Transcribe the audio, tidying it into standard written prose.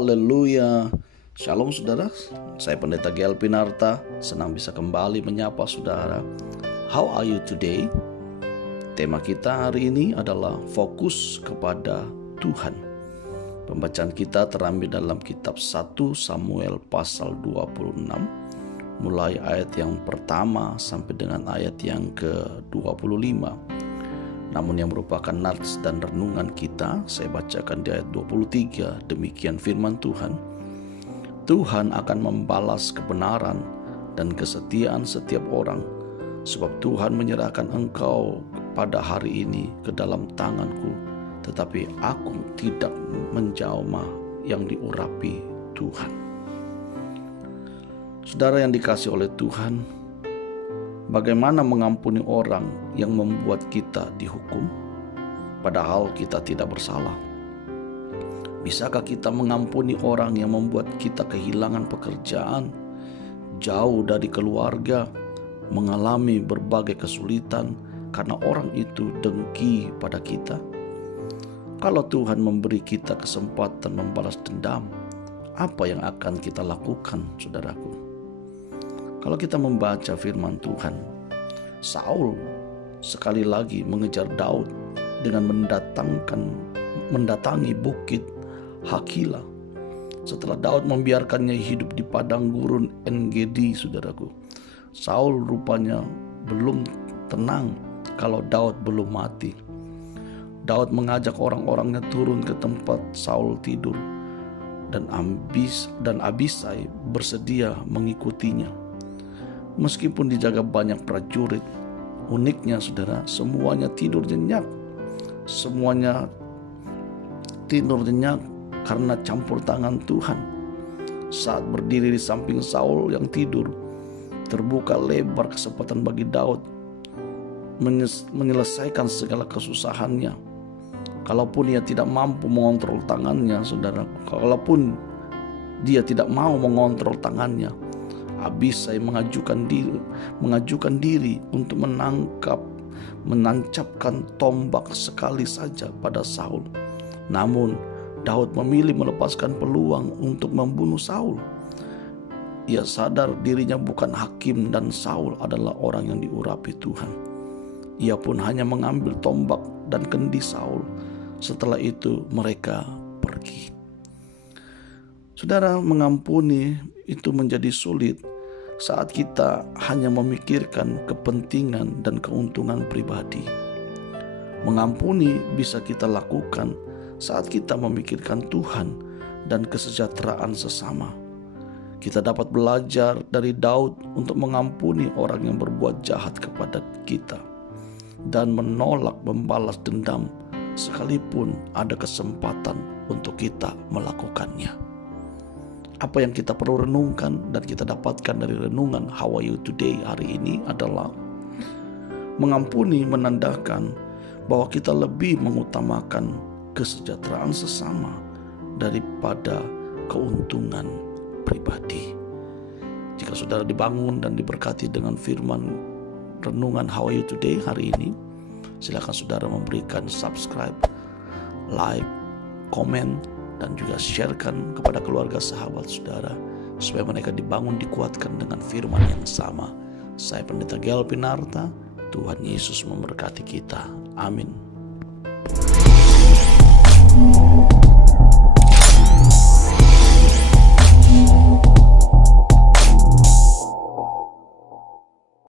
Haleluya. Shalom saudara, saya Pendeta Gel Pinarta, senang bisa kembali menyapa saudara. How are you today? Tema kita hari ini adalah fokus kepada Tuhan. Pembacaan kita terambil dalam kitab 1 Samuel pasal 26, mulai ayat yang pertama sampai dengan ayat yang ke-25. Namun yang merupakan nats dan renungan kita, saya bacakan di ayat 23, demikian firman Tuhan. Tuhan akan membalas kebenaran dan kesetiaan setiap orang, sebab Tuhan menyerahkan engkau pada hari ini ke dalam tanganku, tetapi aku tidak menjamah yang diurapi Tuhan. Saudara yang dikasihi oleh Tuhan, bagaimana mengampuni orang yang membuat kita dihukum, padahal kita tidak bersalah? Bisakah kita mengampuni orang yang membuat kita kehilangan pekerjaan, jauh dari keluarga, mengalami berbagai kesulitan karena orang itu dengki pada kita? Kalau Tuhan memberi kita kesempatan membalas dendam, apa yang akan kita lakukan, saudaraku? Kalau kita membaca firman Tuhan, Saul sekali lagi mengejar Daud dengan mendatangi bukit Hakila. Setelah Daud membiarkannya hidup di padang gurun En-Gedi, saudaraku, Saul rupanya belum tenang kalau Daud belum mati. Daud mengajak orang-orangnya turun ke tempat Saul tidur, dan Abisai bersedia mengikutinya. Meskipun dijaga banyak prajurit, uniknya saudara, semuanya tidur nyenyak. Semuanya tidur nyenyak karena campur tangan Tuhan. Saat berdiri di samping Saul yang tidur, terbuka lebar kesempatan bagi Daud menyelesaikan segala kesusahannya. Kalaupun ia tidak mampu mengontrol tangannya, saudara, kalaupun dia tidak mau mengontrol tangannya, Abisai mengajukan diri untuk menancapkan tombak sekali saja pada Saul. Namun Daud memilih melepaskan peluang untuk membunuh Saul. Ia sadar dirinya bukan hakim dan Saul adalah orang yang diurapi Tuhan. Ia pun hanya mengambil tombak dan kendi Saul. Setelah itu mereka pergi. Saudara, mengampuni itu menjadi sulit saat kita hanya memikirkan kepentingan dan keuntungan pribadi. Mengampuni bisa kita lakukan saat kita memikirkan Tuhan dan kesejahteraan sesama. Kita dapat belajar dari Daud untuk mengampuni orang yang berbuat jahat kepada kita dan menolak membalas dendam sekalipun ada kesempatan untuk kita melakukannya. Apa yang kita perlu renungkan dan kita dapatkan dari renungan How Are You Today hari ini adalah mengampuni menandakan bahwa kita lebih mengutamakan kesejahteraan sesama daripada keuntungan pribadi. Jika saudara dibangun dan diberkati dengan firman renungan How Are You Today hari ini, silakan saudara memberikan subscribe, like, komen, dan juga sharekan kepada keluarga sahabat saudara, supaya mereka dibangun, dikuatkan dengan firman yang sama. Saya Pendeta Gel Pinarta, Tuhan Yesus memberkati kita. Amin.